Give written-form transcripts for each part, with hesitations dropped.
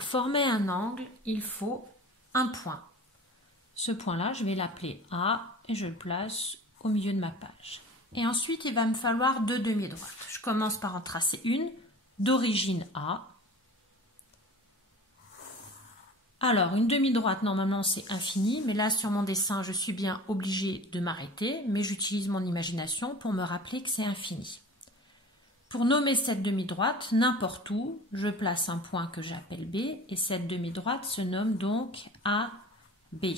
pour former un angle, il faut un point. Ce point-là, je vais l'appeler A et je le place au milieu de ma page. Et ensuite, il va me falloir deux demi-droites. Je commence par en tracer une d'origine A. Alors, une demi-droite, normalement, c'est infini, mais là, sur mon dessin, je suis bien obligée de m'arrêter, mais j'utilise mon imagination pour me rappeler que c'est infini. Pour nommer cette demi-droite, n'importe où, je place un point que j'appelle B, et cette demi-droite se nomme donc AB.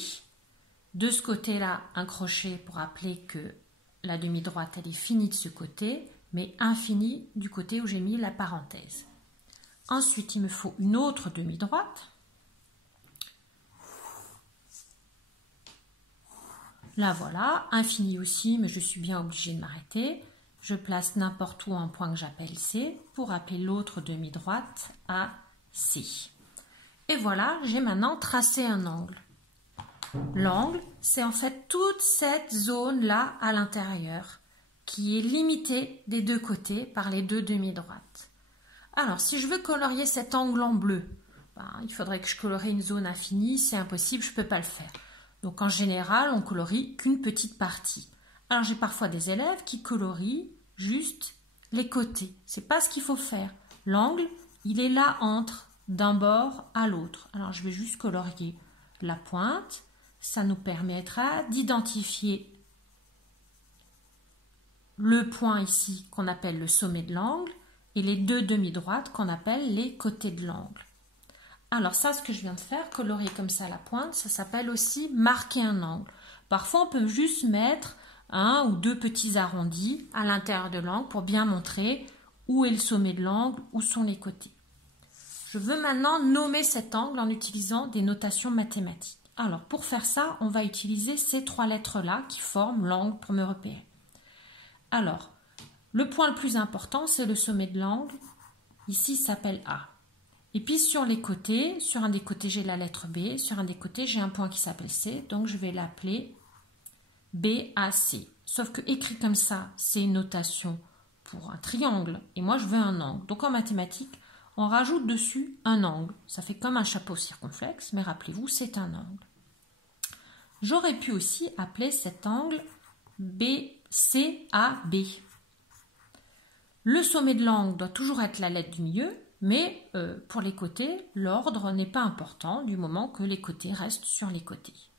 De ce côté-là, un crochet pour rappeler que la demi-droite, elle est finie de ce côté, mais infinie du côté où j'ai mis la parenthèse. Ensuite, il me faut une autre demi-droite. Là, voilà, infini aussi, mais je suis bien obligée de m'arrêter. Je place n'importe où un point que j'appelle C pour appeler l'autre demi-droite AC. Et voilà, j'ai maintenant tracé un angle. L'angle, c'est en fait toute cette zone-là à l'intérieur qui est limitée des deux côtés par les deux demi-droites. Alors, si je veux colorier cet angle en bleu, il faudrait que je colorie une zone infinie, c'est impossible, je ne peux pas le faire. Donc en général, on colorie qu'une petite partie. Alors j'ai parfois des élèves qui colorient juste les côtés. C'est pas ce qu'il faut faire. L'angle, il est là entre d'un bord à l'autre. Alors je vais juste colorier la pointe. Ça nous permettra d'identifier le point ici qu'on appelle le sommet de l'angle et les deux demi-droites qu'on appelle les côtés de l'angle. Alors ça, ce que je viens de faire, colorier comme ça la pointe, ça s'appelle aussi marquer un angle. Parfois, on peut juste mettre un ou deux petits arrondis à l'intérieur de l'angle pour bien montrer où est le sommet de l'angle, où sont les côtés. Je veux maintenant nommer cet angle en utilisant des notations mathématiques. Alors, pour faire ça, on va utiliser ces trois lettres-là qui forment l'angle pour me repérer. Alors, le point le plus important, c'est le sommet de l'angle. Ici, il s'appelle A. Et puis sur les côtés, sur un des côtés j'ai la lettre B, sur un des côtés j'ai un point qui s'appelle C, donc je vais l'appeler BAC. Sauf que écrit comme ça, c'est une notation pour un triangle, et moi je veux un angle. Donc en mathématiques, on rajoute dessus un angle. Ça fait comme un chapeau circonflexe, mais rappelez-vous, c'est un angle. J'aurais pu aussi appeler cet angle BCAB. Le sommet de l'angle doit toujours être la lettre du milieu, mais pour les côtés, l'ordre n'est pas important du moment que les côtés restent sur les côtés.